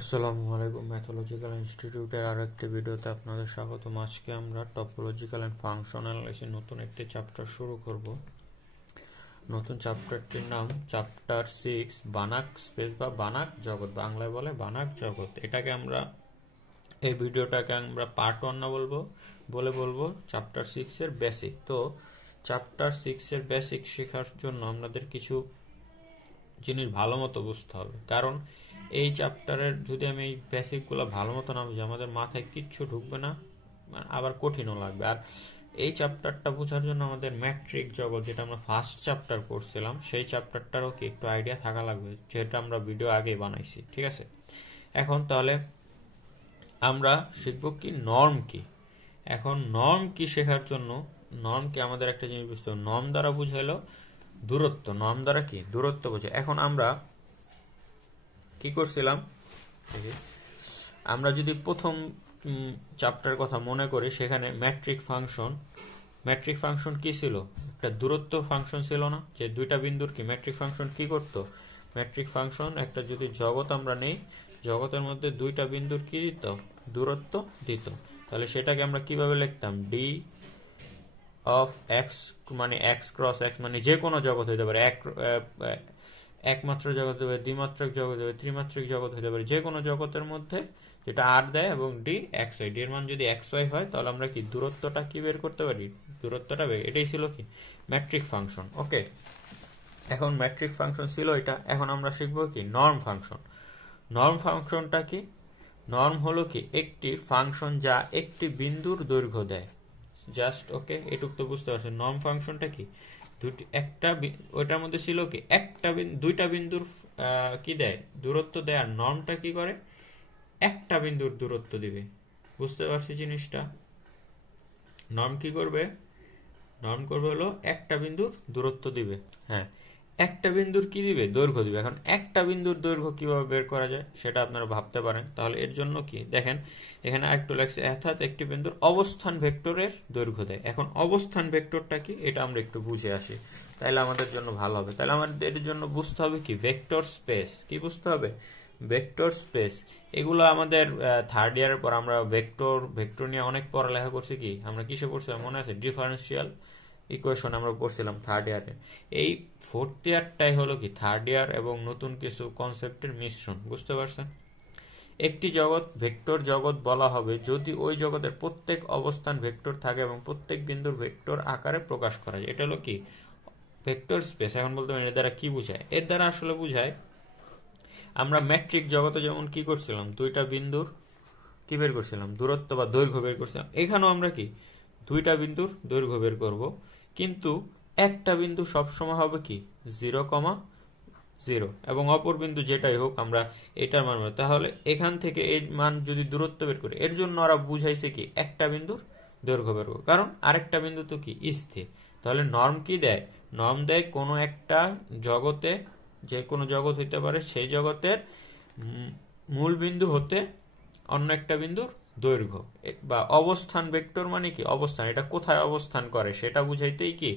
আসসালামু আলাইকুম, ম্যাথোলজিক্যাল ইনস্টিটিউটের আরো একটি ভিডিওতে আপনাদের স্বাগতম। আজকে আমরা টপোলজিক্যাল অ্যান্ড ফাংশনাল অ্যানালাইসিস নতুন একটি চ্যাপ্টার শুরু করব। নতুন চ্যাপ্টারটির নাম চ্যাপ্টার 6 বানাক স্পেস বা বানাক জগৎ, বাংলায় বলে বানাক জগৎ। এই ভিডিওটাকে আমরা পার্ট 1 না বলবো চ্যাপ্টার 6 এর বেসিক। তো চ্যাপ্টার 6 এর বেসিক শেখার জন্য আমাদের কিছু জিনিস ভালো মতো বুঝতে হবে, কারণ এই চ্যাপ্টারের যদি আমি এই বেসিকগুলো ভালো মতো না বুঝি আমাদের মাথায় কিচ্ছু ঢুকবে না, আবার কঠিনও লাগবে। আর এই চ্যাপ্টারটা বোঝার জন্য আমাদের ম্যাট্রিক জগৎ, যেটা আমরা ফার্স্ট চ্যাপ্টার করছিলাম, সেই চ্যাপ্টারটারও কি একটু আইডিয়া থাকা লাগবে, যেটা আমরা ভিডিও আগে বানাইছি। ঠিক আছে, এখন তাহলে আমরা শিখব কি নর্ম কি। এখন নর্ম কি শেখার জন্য নর্ম কি আমাদের একটা জিনিস বুঝতে হবে। নর্ম দ্বারা বুঝাইলো দূরত্ব, নর্ম দ্বারা কি দূরত্ব বোঝে। এখন আমরা কি করছিলাম, আমরা যদি প্রথম চ্যাপ্টার কথা মনে করি, সেখানে ম্যাট্রিক ফাংশন কি ছিল, একটা দূরত্ব ফাংশন ছিল না, যে দুইটা বিন্দুর কি ম্যাট্রিক ফাংশন কি করত। ম্যাট্রিক ফাংশন একটা যদি জগৎ আমরা নেই, জগতের মধ্যে দুইটা বিন্দুর কি দিত, দূরত্ব দিত। তাহলে সেটাকে আমরা কিভাবে লিখতাম, ডি অফ এক্স মানে এক্স ক্রস এক্স, মানে যে কোনো জগৎ হইতে পারে, একমাত্র জগৎ হতে পারে, দ্বিমাত্রিক জগৎ হতে পারে, ত্রিমাত্রিক জগৎ হতে পারে, যে কোনো জগতের মধ্যে যেটা আর দেয়, এবং ডি এক্স ওয়াই, ডি এর মান যদি এক্স ওয়াই হয়, তাহলে আমরা কি দূরত্বটা কি বের করতে পারি, দূরত্বটা বের। এটাই ছিল কি ম্যাট্রিক ফাংশন। ওকে, এখন ম্যাট্রিক ফাংশন ছিল এটা। এখন আমরা শিখবো কি নর্ম ফাংশন। নর্ম ফাংশনটা কি, নর্ম হলো কি একটি ফাংশন যা একটি বিন্দুর দৈর্ঘ্য দেয়। জাস্ট ওকে, এটুক তো বুঝতে পারছেন। নর্ম ফাংশনটা কি, ওটার মধ্যে ছিল কি দুইটা বিন্দুর কি দেয়, দূরত্ব দেয়। আর নর্মটা কি করে, একটা বিন্দুর দূরত্ব দিবে। বুঝতে পারছি জিনিসটা। নর্ম কি করবে, নর্ম করবে হলো একটা বিন্দুর দূরত্ব দিবে। হ্যাঁ, একটা বিন্দুর কি দিবে, দৈর্ঘ্য দিবে। এখন একটা বিন্দুর দৈর্ঘ্য কিভাবে বের করা যায় সেটা আপনারা ভাবতে পারেন। তাহলে এর জন্য কি দেখেন, এখানে আরেকটু লাগছে, অর্থাৎ একটি বিন্দুর অবস্থান ভেক্টরের দৈর্ঘ্য দেয়। এখন অবস্থান ভেক্টরটা কি, এটা আমরা একটু বুঝে আসি, তাহলে আমাদের জন্য ভালো হবে। তাহলে আমাদের জন্য বুঝতে হবে কি ভেক্টর স্পেস। কি বুঝতে হবে, ভেক্টর স্পেস। এগুলো আমাদের থার্ড ইয়ারের পর আমরা ভেক্টর নিয়ে অনেক পড়ালেখা করছি। কি আমরা কিসে পড়ছিলাম মনে আছে, ডিফারেন্সিয়াল ইকুয়েশন আমরা পড়ছিলাম থার্ড ইয়ারে। এই ফোর্থ ইয়ারটাই হলো কি থার্ড ইয়ার এবং নতুন কিছু কনসেপ্টের মিশ্রণ। বুঝতে পারছেন, একটি জগৎ ভেক্টর জগৎ বলা হবে যদি ওই জগতের প্রত্যেক অবস্থান ভেক্টর থাকে এবং প্রত্যেক বিন্দুর ভেক্টর আকারে প্রকাশ করা যায়। এটা হলো কি ভেক্টর স্পেস। এখন বলতে পারেন এর দ্বারা কি বুঝায়, এর দ্বারা আসলে বুঝায় আমরা ম্যাট্রিক জগতে যেমন কি করছিলাম, দুইটা বিন্দুর কি বের করছিলাম, দূরত্ব বা দৈর্ঘ্য বের করছিলাম। এখানেও আমরা কি দুইটা বিন্দুর দৈর্ঘ্য বের করব, কিন্তু একটা বিন্দু সবসময় হবে কি 0,0 এবং অপর বিন্দু যেটাই হোক আমরা এটার মান। তাহলে এখান থেকে এই মান যদি দূরত্ব বের করে, এর জন্য ওরা বুঝাইছে কি একটা বিন্দুর দৈর্ঘ্য বের করবো, কারণ আরেকটা বিন্দু তো কি স্থির। তাহলে নর্ম কি দেয়, নর্ম দেয় কোনো একটা জগতে, যে কোনো জগৎ হইতে পারে, সেই জগতের মূল বিন্দু হতে অন্য একটা বিন্দুর দৈর্ঘ্য বা অবস্থান ভেক্টর, মানে কি অবস্থান, এটা কোথায় অবস্থান করে সেটা বুঝাইতেই কি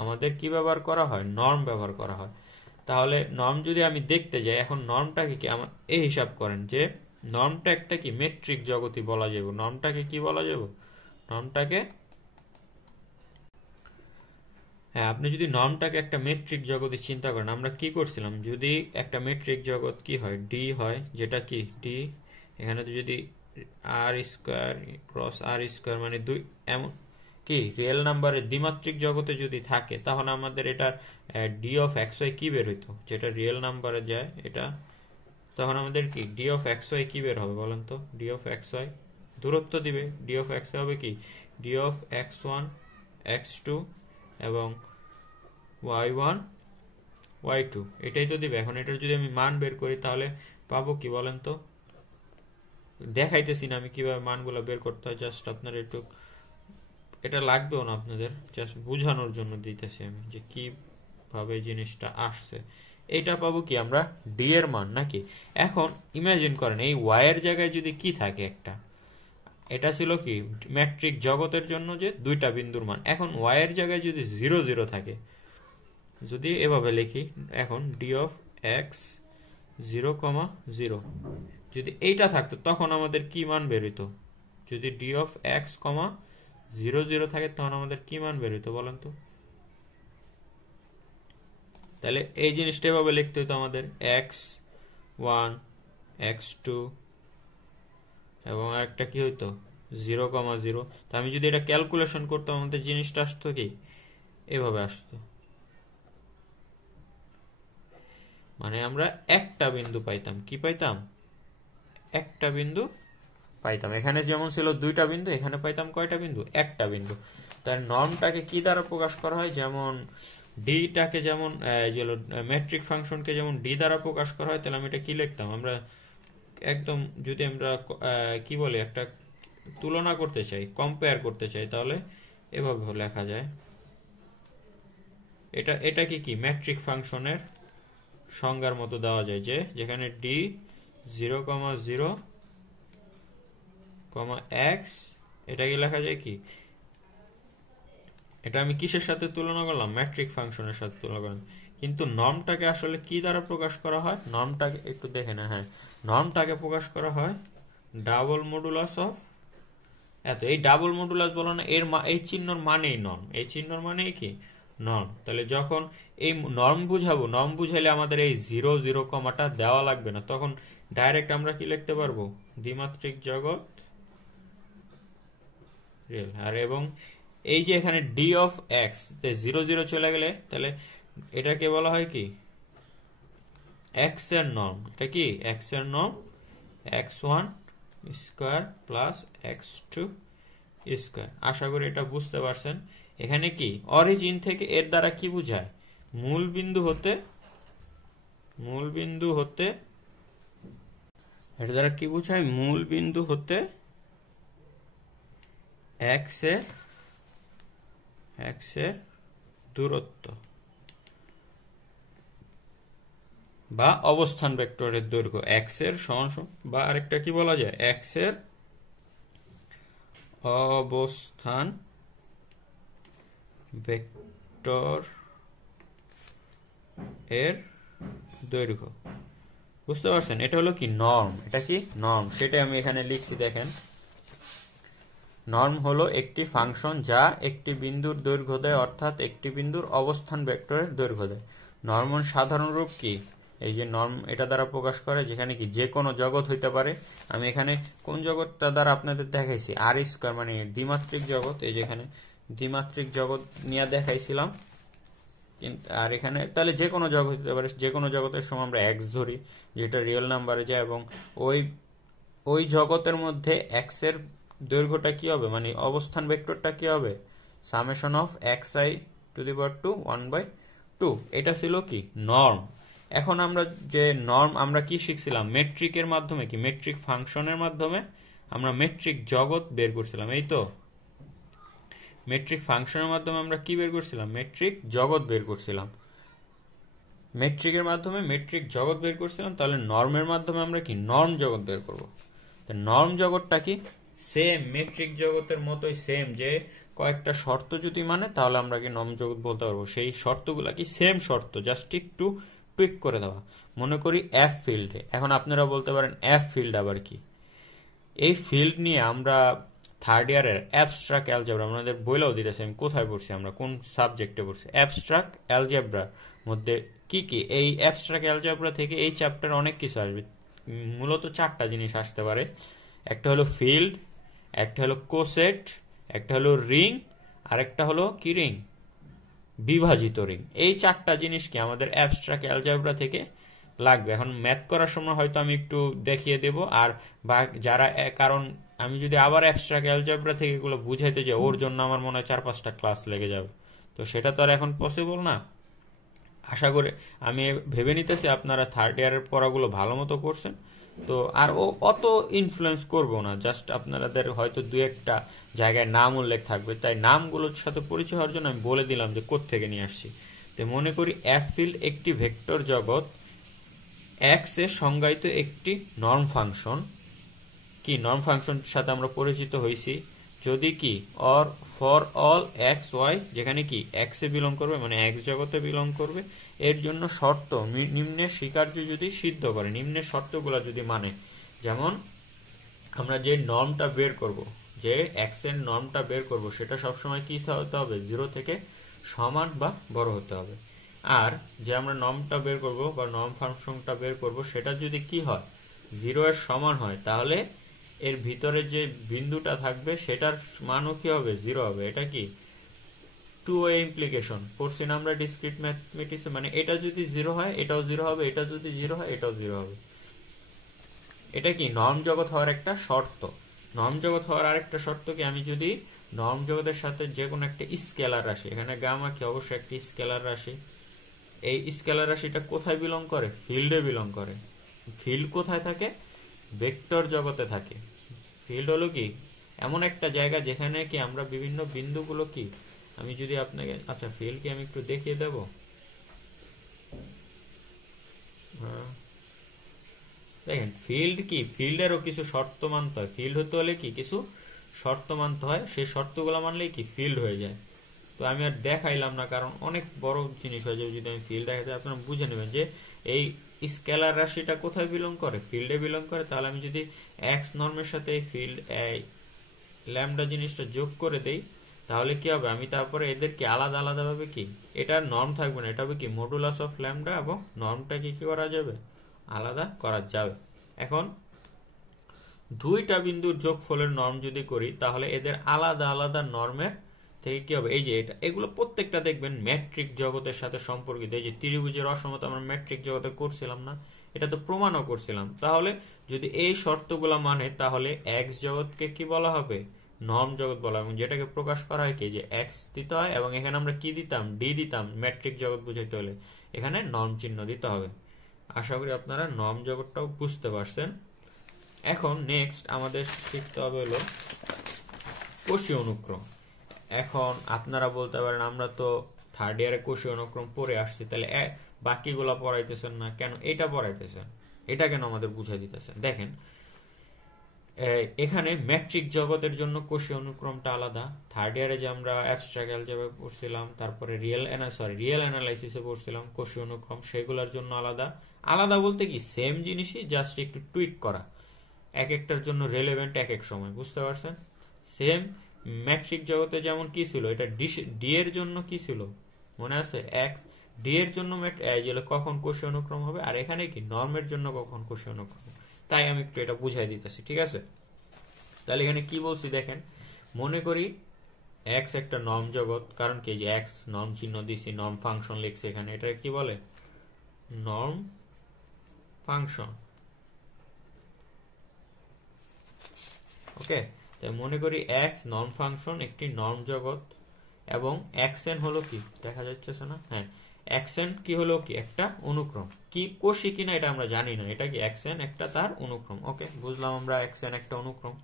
আমাদের কি ব্যবহার করা হয়, নর্ম ব্যবহার করা হয়। তাহলে নর্ম যদি আমি দেখতে যাই, এখন নর্মটাকে কি আমার এই হিসাব করেন যে নর্মটা একটা কি মেট্রিক জগতই বলা যাবে। নর্মটাকে কি বলা যাবে, নর্মটাকে, হ্যাঁ, আপনি যদি নর্মটাকে একটা মেট্রিক জগতে চিন্তা করেন, আমরা কি করছিলাম, যদি একটা মেট্রিক জগৎ কি হয়, ডি হয়, যেটা কি ডি, এখানে তো যদি আর স্কোয়ার ক্রস আর স্কোয়ার মানে দুই, এমন কি রিয়েল নাম্বারের দ্বিমাত্রিক জগতে যদি থাকে, তাহলে আমাদের এটা ডি অফ এক্স ওয়াই কি বের হইতো, যেটা রিয়েল নাম্বারে যায় এটা, তখন আমাদের কি ডি অফ এক্স ওয়াই কি বের হবে বলেন তো, ডি অফ এক্স ওয়াই দূরত্ব দিবে। ডি অফ এক্স হবে কি d of x one x two এবং y1 y2, এটাই তো দিবে। এখন এটার যদি আমি মান বের করি, তাহলে পাবো কি বলেন তো, দেখাইতেছি না আমি কিভাবে মানগুলো বের করতে হয়, জাস্ট আপনার একটু, এটা লাগবেও না আপনাদের, জাস্ট বুঝানোর জন্য দিতেছি আমি যে কিভাবে জিনিসটা আসছে। এইটা পাবো কি আমরা ডি এর মান নাকি। এখন ইমাজিন করেন এই ওয়াই এর জায়গায় যদি কি থাকে একটা, এটা ছিল কি ম্যাট্রিক জগতের জন্য যে দুইটা বিন্দুর মান। এখন ওয়াই এর জায়গায় যদি 0,0 থাকে, যদি এভাবে লিখি, এখন ডি অফ এক্স 0,0 যদি এইটা থাকতো তখন আমাদের কি মান বেরোতো? যদি ডি অফ এক্স কমা 0 0 থাকে তখন আমাদের কি মান বেরোতো বলেন তো? তাহলে এই জিনিসটা এভাবে লিখতে হতো আমাদের x1 x2 এবং আরেকটা কি হইতো 0, 0। তো আমি যদি এটা ক্যালকুলেশন করতাম আমাদের জিনিসটা আসতো কি এভাবে আসতো, মানে আমরা একটা বিন্দু পাইতাম। কি পাইতাম? একটা বিন্দু পাইতাম। এখানে যেমন ছিল দুইটা বিন্দু, এখানে পাইতাম কয়টা বিন্দু? একটা বিন্দু। তার নর্মটাকে কি দ্বারা প্রকাশ করা হয়? যেমন ডিটাকে যেমন মেট্রিক ফাংশনকে যেমন ডি দ্বারা প্রকাশ করা হয়, তাহলে আমি এটা কি লিখতাম? আমরা একদম যদি আমরা কি বলি একটা তুলনা করতে চাই, কম্পেয়ার করতে চাই, তাহলে এভাবে লেখা যায়। এটাকে কি মেট্রিক ফাংশনের সংজ্ঞার মতো দেওয়া যায়, যে যেখানে ডি 0, 0, এক্স, এটাকে লেখা যায় কি? এটা আমি কিসের সাথে তুলনা করলাম? ম্যাট্রিক ফাংশনের সাথে তুলনা করলাম। কিন্তু নর্মটাকে আসলে কি দ্বারা প্রকাশ করা হয়? নর্মটাকে একটু দেখে না, হ্যাঁ, নর্মটাকে প্রকাশ করা হয় ডাবল মডুলাস অফ এত। এই ডাবল মডুলাস বলো না, এই চিহ্নর মানেই নর্ম, এই চিহ্নর মানেই কি নর্ম। তাহলে যখন এই নর্ম বুঝাবো, নর্ম বুঝাইলে আমাদের এই 0 0 কমাটা দেওয়া লাগবে না, তখন ডাইরেক্ট আমরা কি লিখতে পারবো? দ্বিমাত্রিক জগৎ রিয়েল। আর এবং এই যে এখানে ডি অফ এক্স 0 0 চলে গেলে তাহলে এটাকে বলা হয় কি এক্স এর নর্ম। এটা কি এক্স এর norm, x1 square plus x2 square. আশা করি এটা বুঝতে পারছেন। এখানে কি অরিজিন থেকে এর দ্বারা কি বুঝায়? মূল বিন্দু হতে এর দ্বারা কি বুঝায়? মূল বিন্দু হতে এক্স এর দূরত্ব বা অবস্থান ভেক্টরের দৈর্ঘ্য এক্স এর সমান, বা আরেকটা কি বলা যায়? এক্স এর অবস্থান ভেক্টর এর দৈর্ঘ্য। বুঝতে পারছেন? এটা হলো কি নর্ম। এটা কি নর্ম, সেটাই আমি এখানে লিখছি। দেখেন, নর্ম হলো একটি ফাংশন যা একটি বিন্দুর দৈর্ঘ্য দেয়, অর্থাৎ একটি বিন্দুর অবস্থান ভেক্টরের দৈর্ঘ্য দেয়। নর্মের সাধারণ রূপ কি? এই যে নর্ম এটা দ্বারা প্রকাশ করে, যেখানে কি যে কোনো জগৎ হইতে পারে। আমি এখানে কোন জগৎটা দ্বারা আপনাদের দেখাইছি? আর স্কয়ার, মানে দ্বিমাত্রিক জগৎ। এই যেখানে দ্বিমাত্রিক জগৎ নিয়ে দেখাইছিলাম। আর এখানে তাহলে যে কোনো জগৎ হতে পারে, যে কোনো জগতের সময় আমরা এক্স ধরি, যেটা রিয়েল নাম্বারে যায়, এবং ওই জগতের মধ্যে এক্স এর দৈর্ঘ্যটা কি হবে, মানে অবস্থান ভেক্টরটা কি হবে? Summation of x i to the power 2 1/2। এটা ছিল কি নর্ম। এখন আমরা যে নর্ম আমরা কি শিখছিলাম? মেট্রিকের মাধ্যমে, কি মেট্রিক ফাংশনের মাধ্যমে আমরা মেট্রিক জগৎ বের করছিলাম। এই তো মেট্রিক ফাংশনের মাধ্যমে আমরা কি বের করছিলাম? মেট্রিক জগৎ বের করছিলাম। মেট্রিকের মাধ্যমে মেট্রিক জগৎ বের করছিলাম, তাহলে নর্মের মাধ্যমে আমরা কি নর্ম জগৎ বের করব। তো নর্ম জগৎটা কি সেম মেট্রিক জগতের মতোই সেম, যে কয়েকটা শর্ত যদি মানে তাহলে আমরা কি নর্ম জগৎ বলতে পারবো। সেই শর্তগুলা কি সেম শর্ত, জাস্ট একটু টুইক করে দেওয়া। মনে করি এফ ফিল্ডে। এখন আপনারা বলতে পারেন এফ ফিল্ড আবার কি? এই ফিল্ড নিয়ে আমরা থার্ড ইয়ারের অ্যাবস্ট্রাক্ট অ্যালজেব্রা আমাদের বইলেও দিতেছে। আমি কোথায় পড়ছি, আমরা কোন সাবজেক্টে পড়ছি? অ্যাবস্ট্রাক্ট অ্যালজেব্রার মধ্যে কি কি এই অ্যাবস্ট্রাক্ট অ্যালজেব্রা থেকে এই চ্যাপ্টার অনেক কিছু আসবে। মূলত 4টা জিনিস আসতে পারে। একটা হলো ফিল্ড, একটা হলো কোসেট, একটা হলো রিং, আর একটা হলো কি রিং? বিভাজিত রিং। এই 4টা জিনিস কি আমাদের অ্যাবস্ট্রাক্ট অ্যালজেব্রা থেকে লাগবে। এখন ম্যাথ করার সময় হয়তো আমি একটু দেখিয়ে দেব, আর বা যারা, কারণ আমি যদি আবার অ্যাবস্ট্রাক্ট অ্যালজেব্রা থেকে এগুলো বুঝাইতে যাই, ওর জন্য আমার মনে হয় 4-5টা ক্লাস লেগে যাবে। তো সেটা তো আর এখন পসিবল না। আশা করি, আমি ভেবে নিতেছি আপনারা থার্ড ইয়ারের পড়াগুলো ভালো মতো করছেন। তো আর অত ইনফ্লুয়েন্স করবো না, জাস্ট আপনাদের হয়তো 2-1টা জায়গায় নাম উল্লেখ থাকবে, তাই নামগুলোর সাথে পরিচয় হওয়ার জন্য আমি বলে দিলাম যে কোত্থেকে নিয়ে আসছি। তো মনে করি এফ ফিল্ড একটি ভেক্টর জগৎ, এক্স এ সংজ্ঞায়িত একটি নর্ম ফাংশন। কি নর্ম ফাংশন সাথে আমরা পরিচিত হয়েছি, যদি কি or for all x y, যেখানে কি এক্স এ বিলং করবে, মানে এক্স জগতে বিলং করবে, এর জন্য শর্ত নিম্নের স্বীকার্য যদি সিদ্ধ করে, নিম্নের শর্তগুলো যদি মানে, যেমন আমরা যে নর্মটা বের করব, যে এক্স এর নর্মটা বের করব, সেটা সবসময় কি হতে হবে, 0 থেকে সমান বা বড় হতে হবে। আর যে আমরা নর্মটা বের করব বা নর্ম ফাংশনটা বের করব, সেটা যদি কি হয়, 0 এর সমান হয়, তাহলে এর ভিতরে যে বিন্দুটা থাকবে সেটার মানও কি হবে, 0 হবে। এটা কি টু ওয়ে ইমপ্লিকেশন পড়ছি না আমরা ডিসক্রিট ম্যাথমেটিক্সে, মানে এটা যদি 0 হয় এটাও 0 হবে, এটা যদি 0 হয় এটাও 0 হবে। এটা কি নর্ম জগৎ হওয়ার একটা শর্ত। নর্ম জগৎ হওয়ার আরেকটা শর্ত কি, আমি যদি নর্ম জগতের সাথে যে কোনো একটা স্কেলার রাশি, এখানে গামা কি অবশ্যই একটি স্কেলার রাশি, এই স্কেলার রাশিটা কোথায় বিলং করে, ফিল্ডে বিলং করে। ফিল্ড কোথায় থাকে, ভেক্টর জগতে থাকে। ফিল্ড হলো কি এমন একটা জায়গা যেখানে কি আমরা বিভিন্ন বিন্দুগুলো কি, আমি যদি আপনাকে, আচ্ছা ফিল্ড কি আমি একটু দেখিয়ে দেব। দেখেন ফিল্ড কি, ফিল্ডেরও কিছু শর্ত মানতে হয়। ফিল্ড হতে হলে কি কিছু শর্ত মানতে হয়, সেই শর্তগুলো মানলেই কি ফিল্ড হয়ে যায়। তো আমি আর দেখাইলাম না, কারণ অনেক বড় জিনিস হয়ে যাবে যদি আমি ফিল্ড দেখাতে। আপনারা বুঝে নেবেন যে এই স্কেলার রাশিটা কোথায় বিলং করে, ফিল্ডে বিলং করে। তাহলে আমি যদি এক্স নর্মের সাথে এই ফিল্ড ল্যামডা জিনিসটা যোগ করে দেই, তাহলে কি হবে, আমি তারপরে এদেরকে আলাদা আলাদা ভাবে কি, এটার নর্ম থাকবে না, এটা হবে কি মডুলাস অফ ল্যামডা, এবং নর্মটা কি করা যাবে, আলাদা করা যাবে। এখন দুইটা বিন্দুর যোগফলের নর্ম যদি করি, তাহলে এদের আলাদা আলাদা নর্মের থেকে কি হবে, এই যে এটা, এগুলো প্রত্যেকটা দেখবেন ম্যাট্রিক জগতের সাথে সম্পর্কিত। এই যে ত্রিভুজের অসমতা আমরা ম্যাট্রিক জগতে করছিলাম না, এটা তো প্রমাণও করছিলাম। তাহলে যদি এই শর্তগুলো মানে, তাহলে এক্স জগৎকে কি বলা হবে, নর্ম জগৎ বলা হয়। এবং যেটাকে প্রকাশ করা হয় কি, যে এক্স দিতে হয় এবং এখানে আমরা কি দিতাম, ডি দিতাম, ম্যাট্রিক জগৎ বুঝাইতে হলে এখানে নর্ম চিহ্ন দিতে হবে। আশা করি আপনারা নর্ম জগৎটাও বুঝতে পারছেন। এখন নেক্সট আমাদের শিখতে হবে হলো কোষীয় অনুক্রম। এখন আপনারা বলতে পারেন আমরা তো থার্ড ইয়ারে কোষীয় অনুক্রম পড়ে আসছি, তাহলে বাকিগুলা পড়াইতেছেন না কেন, এটা পড়াইতেছেন, এটা কেন আমাদের বুঝাই দিতেছেন। দেখেন এখানে ম্যাট্রিক জগতের জন্য কোষীয় অনুক্রমটা আলাদা। থার্ড ইয়ারে যে আমরা অ্যাবস্ট্রাক্ট অ্যালজেব্রা পড়ছিলাম, তারপরে রিয়েল অ্যানালাইসিসে পড়ছিলাম কোষীয় অনুক্রম, সেগুলোর জন্য আলাদা। আলাদা বলতে কি সেম জিনিসই, জাস্ট একটু টুইক করা, এক একটার জন্য রেলেভেন্ট এক এক সময়, বুঝতে পারছেন। সেম ম্যাট্রিক জগতে যেমন কি ছিল, এটা ডি এর জন্য কি ছিল মনে আছে, এক্স, ডি এর জন্য কখন কোষীয় অনুক্রম হবে, আর এখানে কি নর্মের জন্য কখন কোষীয় অনুক্রম। তাই আমি একটু এটা বুঝাই দিতেছি, ঠিক আছে। তাহলে এখানে কি বলছি দেখেন, মনে করি এক্স একটা নর্ম জগৎ, কারণ কি যে এক্স নর্ম চিহ্ন দিছি, নর্ম ফাংশন লিখছি এখানে, এটা কি বলে নর্ম ফাংশন। ওকে, তাই মনে করি এক্স নর্ম ফাংশন একটি নর্ম জগৎ, এবং এক্সএন হলো কি দেখা যাচ্ছে না, হ্যাঁ এক্সএন কি হলো কি একটা অনুক্রম, কি কোষী কিনা এটা আমরা জানি না, এটা কি এক্সএন একটা তার অনুক্রম। ওকে, বুঝলাম আমরা এক্সএন একটা অনুক্রম।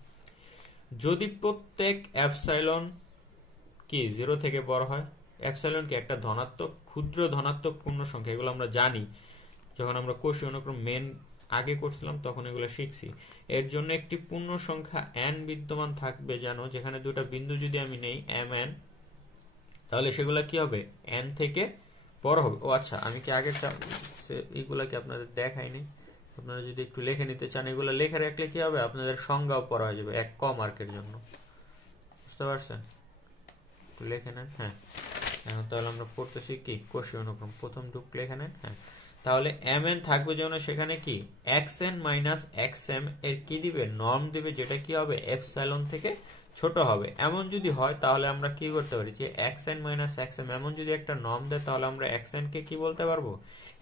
যদি প্রত্যেক এপসাইলন কি 0 থেকে বড় হয়, এপসাইলন কি একটা ধনাত্মক, ক্ষুদ্র ধনাত্মক পূর্ণ সংখ্যা, এগুলো আমরা জানি যখন আমরা কোষী অনুক্রম মেন আগে করছিলাম তখন এগুলো শিখছি। এর জন্য একটি পূর্ণ সংখ্যা n বিদ্যমান থাকবে, যেন যেখানে দুটা বিন্দু যদি আমি নেই এম এন, তাহলে সেগুলো কি হবে n থেকে বড় হবে। ও আচ্ছা, আমি কি আগে এইগুলা কি আপনাদের দেখাইনি, আপনারা যদি একটু লিখে নিতে চান, এগুলো লেখা রাখলে কি হবে, আপনাদের সংজ্ঞাও পড়া হয়ে যাবে এক ক মার্কের জন্য, বুঝতে পারছেন। একটু লিখে নেন। হ্যাঁ, এখন তাহলে আমরা পড়তেছি কি কোষীয় অনুক্রম, প্রথম যুগ লিখে নেন। হ্যাঁ, তাহলে এম এন থাকবে যেন সেখানে কি x n minus x m এর কি দিবে, নর্ম দিবে, যেটা কি হবে এপসাইলন থেকে ছোট হবে। এমন যদি হয় তাহলে আমরা কি করতে পারি, যে x n minus x m এমন যদি একটা নর্ম দেয়, তাহলে আমরা এক্স এন কে কি বলতে পারবো,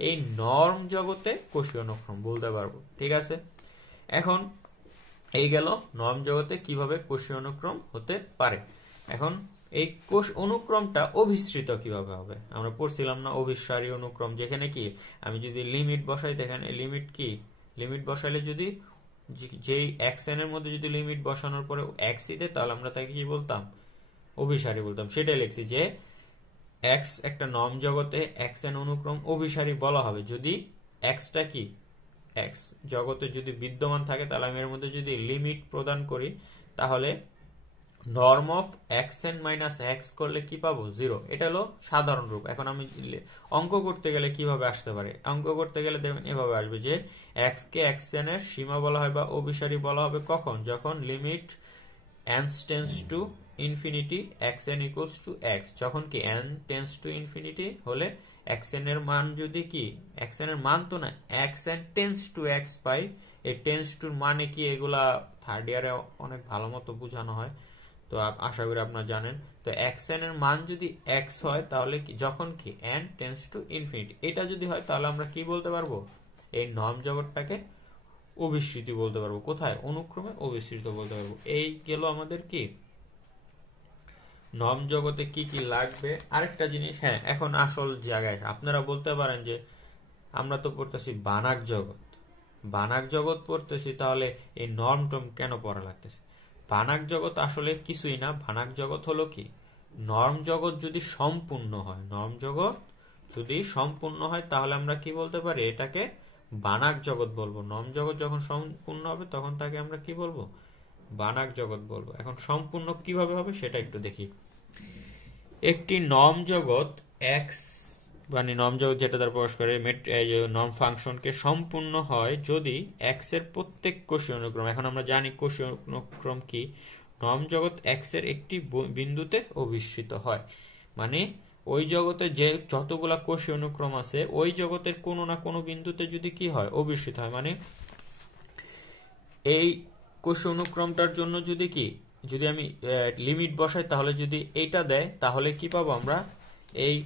এই নর্ম জগতে কোষীয় অনুক্রম বলতে পারবো, ঠিক আছে। এখন এই গেল নর্ম জগতে কিভাবে কোষীয় অনুক্রম হতে পারে। এখন এই কোষ অনুক্রমটা অভিসৃত কিভাবে হবে, আমরা পড়ছিলাম না অভিসারী অনুক্রম, যেখানে কি আমি যদি লিমিট বসাই, এখানে লিমিট কি, লিমিট বসাইলে যদি যেই এক্স এন এর মধ্যে যদি লিমিট বসানোর পরে এক্স ই দেয়, তাহলে আমরা তাকে কি বলতাম, অভিসারী বলতাম। সেটাই লিখছি যে এক্স একটা নর্ম জগতে এক্স এন অনুক্রম অভিসারী বলা হবে যদি এক্সটা কি এক্স জগতে যদি বিদ্যমান থাকে, তাহলে আমি এর মধ্যে যদি লিমিট প্রদান করি, তাহলে norm of x n minus x করলে কি পাবো 0। এটা হলো সাধারণ রূপ। এখন আমি অঙ্ক করতে গেলে কিভাবে আসতে পারে, অঙ্ক করতে গেলে দেখবেন এভাবে আসবে যে এক্স কে এক্স এন এর সীমা বলা হয় বা অভিসারী বলা হবে কখন, যখন limit n tends to infinity x N equals to x, যখন কি n টেন্স টু ইনফিনিটি হলে এক্স এন এর মান যদি কি, এক্স এন এর মান তো না, x n tends to x পাই। এই টেন্স টুর মানে কি, এগুলা থার্ড ইয়ারে অনেক ভালো মতো বোঝানো হয়, তো আশা করি আপনারা জানেন। তো এক্স এন এর মান যদি এক্স হয় তাহলে কি, যখন কি n টেন্স টু ইনফিনিটি, এটা যদি হয় তাহলে আমরা কি বলতে পারবো, এই নর্ম জগৎটাকে অবিস্তৃতি বলতে পারবো। কোথায়, অনুক্রমে অবিস্তৃত বলতে পারবো। এই গেল আমাদের কি নর্ম জগতে কি কি লাগবে। আরেকটা জিনিস, হ্যাঁ এখন আসল জায়গায় আপনারা বলতে পারেন যে আমরা তো পড়তেছি বানাক জগৎ, বানাক জগৎ পড়তেছি, তাহলে এই নর্ম টর্ম কেন পড়া লাগতেছে। বানাক জগৎ আসলে কিছুই না। বানাক জগৎ হলো কি, নর্ম জগৎ যদি সম্পূর্ণ হয়, নর্ম জগৎ যদি সম্পূর্ণ হয় তাহলে আমরা কি বলতে পারি, এটাকে বানাক জগৎ বলবো। নর্ম জগৎ যখন সম্পূর্ণ হবে তখন তাকে আমরা কি বলবো, বানাক জগৎ বলবো। এখন সম্পূর্ণ কিভাবে হবে সেটা একটু দেখি। একটি নর্ম জগৎ এক্স, মানে নর্ম জগৎ যেটা দ্বারা প্রকাশ করে নর্ম ফাংশনকে সম্পূর্ণ হয় যদি এক্স এর প্রত্যেক কোষীয় অনুক্রম, এখন আমরা জানি কোষীয় অনুক্রম কি, নর্ম জগৎ এক্স এর একটি বিন্দুতে অভিসৃত হয়। মানে ওই জগতে যে যতগুলা কোষীয় অনুক্রম আছে ওই জগতের কোনো না কোনো বিন্দুতে যদি কি হয়, অভিসৃত হয়। মানে এই কোষীয় অনুক্রমটার জন্য যদি কি, যদি আমি লিমিট বসাই তাহলে যদি এইটা দেয় তাহলে কি পাবো আমরা, এই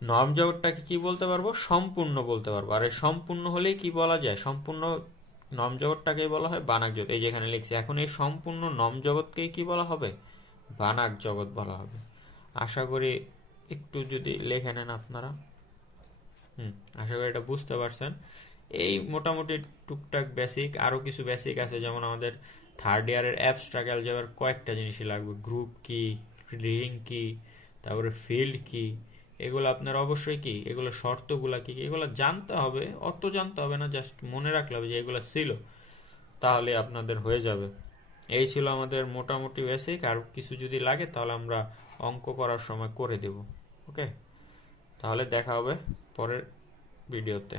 নর্ম জগৎটাকে কি বলতে পারবো, সম্পূর্ণ বলতে পারবো। আর এই সম্পূর্ণ হলেই কি বলা যায়, সম্পূর্ণ নর্ম জগৎটাকে বলা হয় বানাক জগৎ। এই যেখানে লিখছি, এখন এই সম্পূর্ণ নর্ম জগৎকে কি বলা হবে, বানাক জগৎ বলা হবে। আশা করি একটু যদি লিখে নেন আপনারা, আশা করি এটা বুঝতে পারছেন। এই মোটামুটি টুকটাক বেসিক, আরো কিছু বেসিক আছে, যেমন আমাদের থার্ড ইয়ারের অ্যাবস্ট্রাক্ট অ্যালজেব্রার কয়েকটা জিনিসই লাগবে, গ্রুপ কি, রিং কি, তারপরে ফিল্ড কি, এগুলো আপনার অবশ্যই কি, এগুলো শর্তগুলা কি, এগুলো জানতে হবে। অত জানতে হবে না, জাস্ট মনে রাখলে হবে যে এগুলো ছিল, তাহলে আপনাদের হয়ে যাবে। এই ছিল আমাদের মোটামুটি বেসিক। আর কিছু যদি লাগে তাহলে আমরা অঙ্ক করার সময় করে দেব। ওকে, তাহলে দেখা হবে পরের ভিডিওতে।